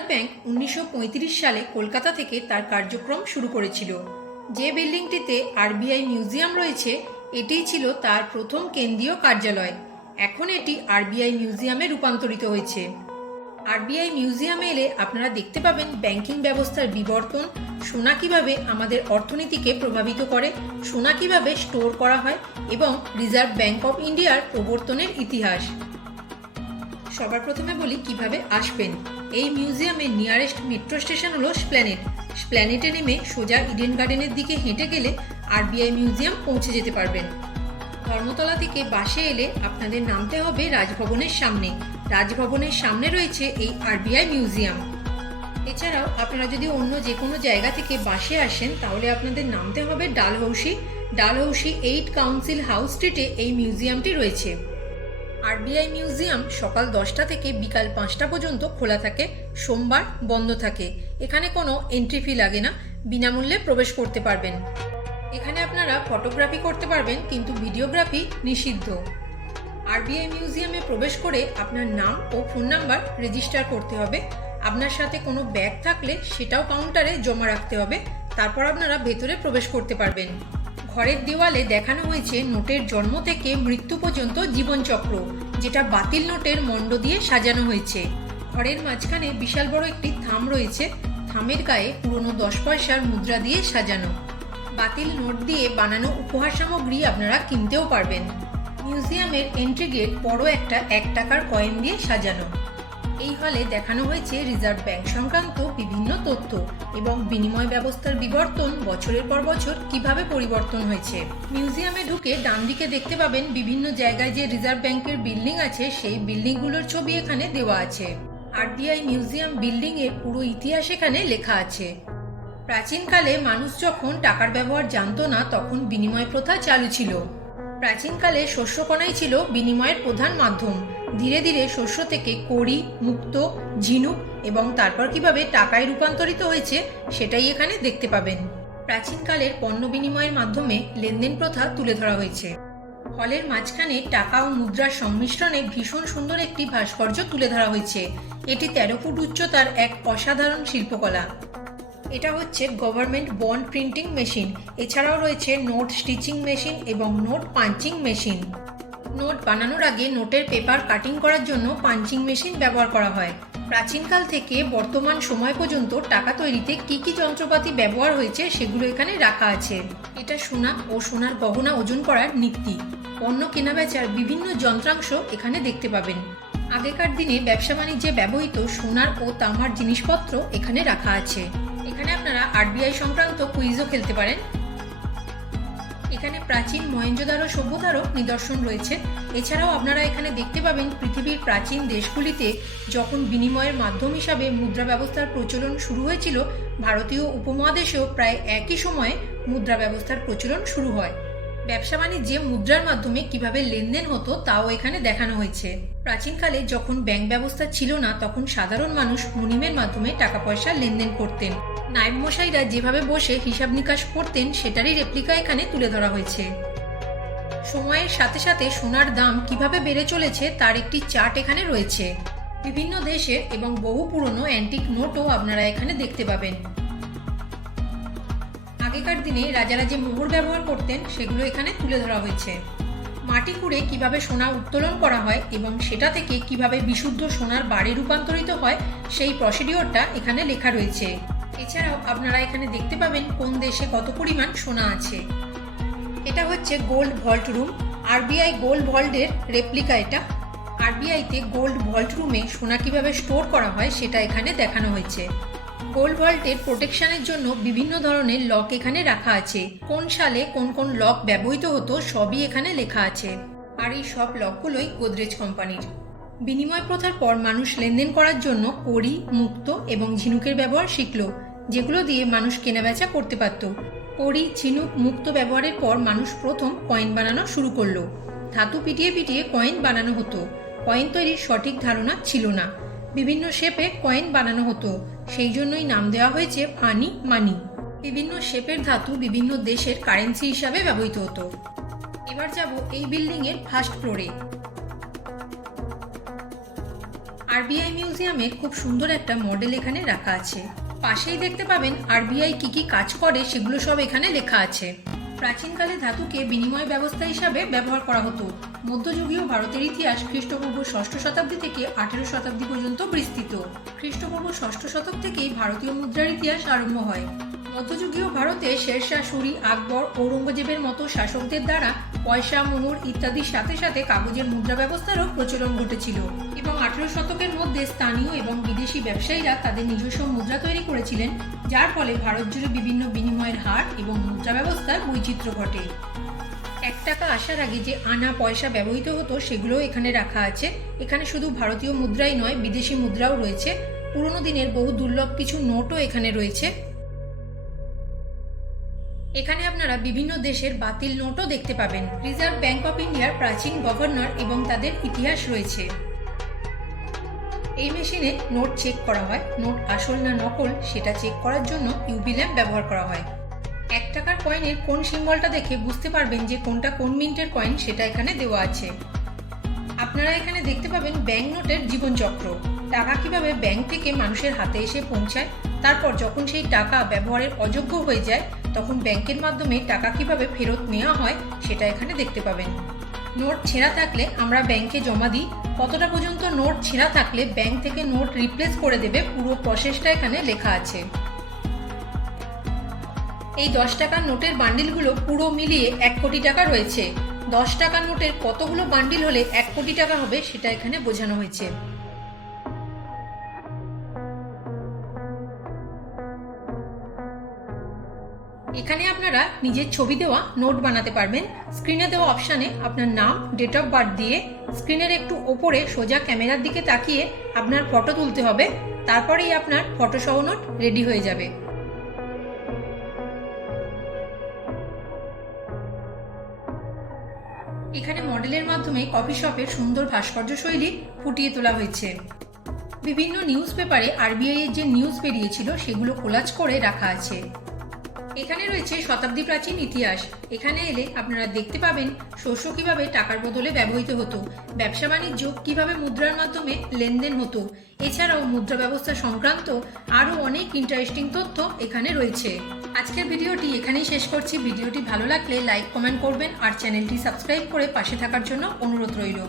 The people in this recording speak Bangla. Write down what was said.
রিজার্ভ ব্যাংক 1935 সালে কলকাতা থেকে তার কার্যক্রম শুরু করেছিল। যে বিল্ডিংটিতে আরবিআই মিউজিয়াম রয়েছে এটিই ছিল তার প্রথম কেন্দ্রীয় কার্যালয়। এখন এটি আরবিআই মিউজিয়ামে রূপান্তরিত হয়েছে। আরবিআই মিউজিয়ামে এলে আপনারা দেখতে পাবেন ব্যাংকিং ব্যবস্থার বিবর্তন, সোনা কিভাবে আমাদের অর্থনীতিকে প্রভাবিত করে, সোনা কিভাবে স্টোর করা হয় এবং রিজার্ভ ব্যাংক অফ ইন্ডিয়ার প্রবর্তনের ইতিহাস। সবার প্রথমে বলি কিভাবে আসবেন। এই মিউজিয়ামের নিয়ারেস্ট মেট্রো স্টেশন হলো স্প্ল্যানেড। স্প্ল্যানেডে নেমে সোজা ইডেন গার্ডেনের দিকে হেঁটে গেলে আরবিআই মিউজিয়াম পৌঁছে যেতে পারবেন। ধর্মতলা থেকে বাসে এলে আপনাদের নামতে হবে রাজভবনের সামনে। রাজভবনের সামনে রয়েছে এই আরবিআই মিউজিয়াম। এছাড়াও আপনারা যদি অন্য যে কোনো জায়গা থেকে বাসে আসেন তাহলে আপনাদের নামতে হবে ডালহৌসি। ডালহৌসি 8 কাউন্সিল হাউস স্ট্রিটে এই মিউজিয়ামটি রয়েছে। আরবিআই মিউজিয়াম সকাল 10টা থেকে বিকাল 5টা পর্যন্ত খোলা থাকে, সোমবার বন্ধ থাকে। এখানে কোনো এন্ট্রি ফি লাগে না, বিনামূল্যে প্রবেশ করতে পারবেন। এখানে আপনারা ফটোগ্রাফি করতে পারবেন, কিন্তু ভিডিওগ্রাফি নিষিদ্ধ। আরবিআই মিউজিয়ামে প্রবেশ করে আপনার নাম ও ফোন নাম্বার রেজিস্টার করতে হবে। আপনার সাথে কোনো ব্যাগ থাকলে সেটাও কাউন্টারে জমা রাখতে হবে, তারপর আপনারা ভেতরে প্রবেশ করতে পারবেন। ঘরের দেওয়ালে দেখানো হয়েছে নোটের জন্ম থেকে মৃত্যু পর্যন্ত জীবনচক্র, যেটা বাতিল নোটের মণ্ড দিয়ে সাজানো হয়েছে। ঘরের মাঝখানে বিশাল বড় একটি থাম রয়েছে, থামের গায়ে পুরনো 10 পয়সার মুদ্রা দিয়ে সাজানো। বাতিল নোট দিয়ে বানানো উপহার সামগ্রী আপনারা কিনতেও পারবেন। মিউজিয়ামের এন্ট্রি গেট বড় একটা 1 টাকার কয়েন দিয়ে সাজানো। এই হলে দেখানো হয়েছে রিজার্ভ ব্যাংক সংক্রান্ত বিভিন্ন তথ্য এবং বিনিময় ব্যবস্থার বিবর্তন বছরের পর বছর কিভাবে পরিবর্তন হয়েছে। মিউজিয়ামে ঢুকে ডান দিকে দেখতে পাবেন বিভিন্ন জায়গায় যে রিজার্ভ ব্যাংকের বিল্ডিং আছে সেই বিল্ডিংগুলোর ছবি এখানে দেওয়া আছে। আরবিআই মিউজিয়াম বিল্ডিং এর পুরো ইতিহাস এখানে লেখা আছে। প্রাচীনকালে মানুষ যখন টাকার ব্যবহার জানতো না তখন বিনিময় প্রথা চালু ছিল। প্রাচীনকালে শস্যকণাই ছিল বিনিময়ের প্রধান মাধ্যম। ধীরে ধীরে শস্য থেকে কড়ি, মুক্ত, ঝিনুক এবং তারপর কিভাবে টাকায় রূপান্তরিত হয়েছে সেটাই এখানে দেখতে পাবেন। প্রাচীনকালের পণ্য বিনিময়ের মাধ্যমে লেনদেন প্রথা তুলে ধরা হয়েছে। হলের মাঝখানে টাকা ও মুদ্রার সংমিশ্রণে ভীষণ সুন্দর একটি ভাস্কর্য তুলে ধরা হয়েছে। এটি 13 ফুট উচ্চতার এক অসাধারণ শিল্পকলা। এটা হচ্ছে গভর্নমেন্ট বন্ড প্রিন্টিং মেশিন। এছাড়াও রয়েছে নোট স্টিচিং মেশিন এবং নোট পাঞ্চিং মেশিন। নোট বানানোর আগে নোটের পেপার কাটিং করার জন্য পাঞ্চিং মেশিন ব্যবহার করা হয়। প্রাচীনকাল থেকে বর্তমান সময় পর্যন্ত টাকা তৈরিতে কি কি যন্ত্রপাতি ব্যবহার হয়েছে সেগুলো এখানে রাখা আছে। এটা সোনা ও সোনার গহনা ওজন করার নিক্তি। পণ্য কেনাবেচার বিভিন্ন যন্ত্রাংশ এখানে দেখতে পাবেন। আগেকার দিনে ব্যবসা বাণিজ্যে ব্যবহৃত সোনার ও তামার জিনিসপত্র এখানে রাখা আছে। এখানে আপনারা আরবিআই সংক্রান্ত কুইজও খেলতে পারেন। এখানে প্রাচীন মহেঞ্জোদারো সভ্যতারও নিদর্শন রয়েছে। এছাড়াও আপনারা এখানে দেখতে পাবেন পৃথিবীর প্রাচীন দেশগুলিতে যখন বিনিময়ের মাধ্যম হিসাবে মুদ্রা ব্যবস্থার প্রচলন শুরু হয়েছিল, ভারতীয় উপমহাদেশেও প্রায় একই সময়ে মুদ্রা ব্যবস্থার প্রচলন শুরু হয়। ব্যবসা বাণিজ্যে মুদ্রার মাধ্যমে কিভাবে লেনদেন হতো তাও এখানে দেখানো হয়েছে। প্রাচীনকালে যখন ব্যাংক ব্যবস্থা ছিল না তখন সাধারণ মানুষ মুনিমের মাধ্যমে টাকা পয়সা লেনদেন করতেন। নায়েব মশাইরা যেভাবে বসে হিসাব নিকাশ করতেন সেটারই রেপ্লিকা এখানে তুলে ধরা হয়েছে। সময়ের সাথে সাথে সোনার দাম কিভাবে বেড়ে চলেছে তার একটি চার্ট এখানে রয়েছে। বিভিন্ন দেশের এবং বহু পুরনো অ্যান্টিক নোটও আপনারা এখানে দেখতে পাবেন। আগেকার দিনে রাজারা যে মোহর ব্যবহার করতেন সেগুলো এখানে তুলে ধরা হয়েছে। মাটি খুঁড়ে কিভাবে সোনা উত্তোলন করা হয় এবং সেটা থেকে কিভাবে বিশুদ্ধ সোনার বারে রূপান্তরিত হয় সেই প্রসিডিওরটা এখানে লেখা রয়েছে। এছাড়াও আপনারা এখানে দেখতে পাবেন কোন দেশে কত পরিমাণ সোনা আছে। এটা হচ্ছে gold vault room. RBI gold ভল্টের রেপ্লিকা এটা। আরবিআইতে গোল্ড ভল্ট রুমে সোনা কিভাবে স্টোর করা হয় সেটা এখানে দেখানো হয়েছে। গোল্ড ভল্টের প্রোটেকশনের জন্য বিভিন্ন ধরনের লক এখানে রাখা আছে। কোন সালে কোন কোন লক ব্যবহৃত হতো সবই এখানে লেখা আছে। আর এই সব লকগুলোই গোদরেজ কোম্পানির। বিনিময় প্রথার পর মানুষ লেনদেন করার জন্য কড়ি, মুক্ত এবং ঝিনুকের ব্যবহার শিখল, যেগুলো দিয়ে মানুষ কেনাবেচা করতে পারত। কড়ি, ঝিনুক, মুক্ত ব্যবহারের পর মানুষ প্রথম কয়েন বানানো শুরু করলো। ধাতু পিটিয়ে পিটিয়ে কয়েন বানানো হতো। কয়েন তৈরির সঠিক ধারণা ছিল না। বিভিন্ন শেপে কয়েন বানানো হতো, সেই জন্যই নাম দেওয়া হয়েছে ফানি মানি। বিভিন্ন শেপের ধাতু বিভিন্ন দেশের কারেন্সি হিসাবে ব্যবহৃত হতো। এবার যাব এই বিল্ডিং এর ফার্স্ট ফ্লোরে। আরবিআই মিউজিয়ামের খুব সুন্দর একটা মডেল এখানে রাখা আছে। পাশেই দেখতে পাবেন আরবিআই কি কি কাজ করে সেগুলো সব এখানে লেখা আছে। প্রাচীনকালে ধাতুকে বিনিময় ব্যবস্থা হিসাবে ব্যবহার করা হতো। মধ্যযুগীয় ভারতের ইতিহাস খ্রিস্টপূর্ব ষষ্ঠ শতাব্দী থেকে 18 শতাব্দী পর্যন্ত বিস্তৃত। খ্রিস্টপূর্ব ষষ্ঠ শতক থেকেই ভারতীয় মুদ্রার ইতিহাস আরম্ভ হয়। মধ্যযুগীয় ভারতে শেরশাহ সূরি, আকবর, ঔরঙ্গজেবের মতো শাসকদের দ্বারা পয়সা, মোহর ইত্যাদির সাথে সাথে কাগজের মুদ্রা ব্যবস্থারও প্রচলন ঘটেছিল এবং 18 শতকের মধ্যে স্থানীয় এবং বিদেশি ব্যবসায়ীরা তাদের নিজস্ব মুদ্রা তৈরি করেছিলেন, যার ফলে ভারত জুড়ে বিভিন্ন বিনিময়ের হার এবং মুদ্রা ব্যবস্থার বৈচিত্র্য ঘটে। 1 টাকা আসার আগে যে আনা পয়সা ব্যবহৃত হতো সেগুলো এখানে রাখা আছে। এখানে শুধু ভারতীয় মুদ্রাই নয়, বিদেশি মুদ্রাও রয়েছে। পুরনো দিনের বহু দুর্লভ কিছু নোটও এখানে রয়েছে। এখানে আপনারা বিভিন্ন দেশের বাতিল নোটও দেখতে পাবেন। রিজার্ভ ব্যাংক অফ ইন্ডিয়ার প্রাচীন গভর্নর এবং তাদের ইতিহাস রয়েছে। এই মেশিনে নোট চেক করা হয়। নোট আসল না নকল সেটা চেক করার জন্য ইউভি ল্যাম্প ব্যবহার করা হয়। 1 টাকার কয়েনের কোন সিম্বলটা দেখে বুঝতে পারবেন যে কোনটা কোন মিন্টের কয়েন সেটা এখানে দেওয়া আছে। আপনারা এখানে দেখতে পাবেন ব্যাংক নোটের জীবনচক্র। টাকা কিভাবে ব্যাংক থেকে মানুষের হাতে এসে পৌঁছায়, তারপর যখন সেই টাকা ব্যবহারের অযোগ্য হয়ে যায় তখন ব্যাংকের মাধ্যমে টাকা কিভাবে ফেরত নেওয়া হয় সেটা এখানে দেখতে পাবেন। নোট ছেঁড়া থাকলে আমরা ব্যাংকে জমা দিই। কতটা পর্যন্ত নোট ছেঁড়া থাকলে ব্যাংক থেকে নোট রিপ্লেস করে দেবে, পুরো প্রসেসটা এখানে লেখা আছে। এই 10 টাকার নোটের বান্ডিলগুলো পুরো মিলিয়ে 1 কোটি টাকা রয়েছে। 10 টাকার নোটের কতগুলো বান্ডিল হলে 1 কোটি টাকা হবে সেটা এখানে বোঝানো হয়েছে। এখানে আপনারা নিজের ছবি দেওয়া নোট বানাতে পারবেন। স্ক্রিনে দেওয়া অপশানে আপনার নাম, ডেট অফ বার্থ দিয়ে স্ক্রিনের একটু ওপরে সোজা ক্যামেরার দিকে তাকিয়ে আপনার ফটো তুলতে হবে। তারপরেই আপনার ফটো সহ নোট রেডি হয়ে যাবে। এখানে মডেলের মাধ্যমে কফি শপের সুন্দর ভাস্কর্য শৈলী ফুটিয়ে তোলা হয়েছে। বিভিন্ন নিউজ পেপারে আরবিআই এর যে নিউজ বেরিয়েছিল সেগুলো কোলাজ করে রাখা আছে। এখানে রয়েছে শতাব্দী প্রাচীন ইতিহাস। এখানে এলে আপনারা দেখতে পাবেন শস্য কিভাবে টাকার বদলে ব্যবহৃত হতো, ব্যবসা বাণিজ্য কিভাবে মুদ্রার মাধ্যমে লেনদেন হতো। এছাড়াও মুদ্রা ব্যবস্থা সংক্রান্ত আরও অনেক ইন্টারেস্টিং তথ্য এখানে রয়েছে। আজকের ভিডিওটি এখানেই শেষ করছি। ভিডিওটি ভালো লাগলে লাইক, কমেন্ট করবেন আর চ্যানেলটি সাবস্ক্রাইব করে পাশে থাকার জন্য অনুরোধ রইল।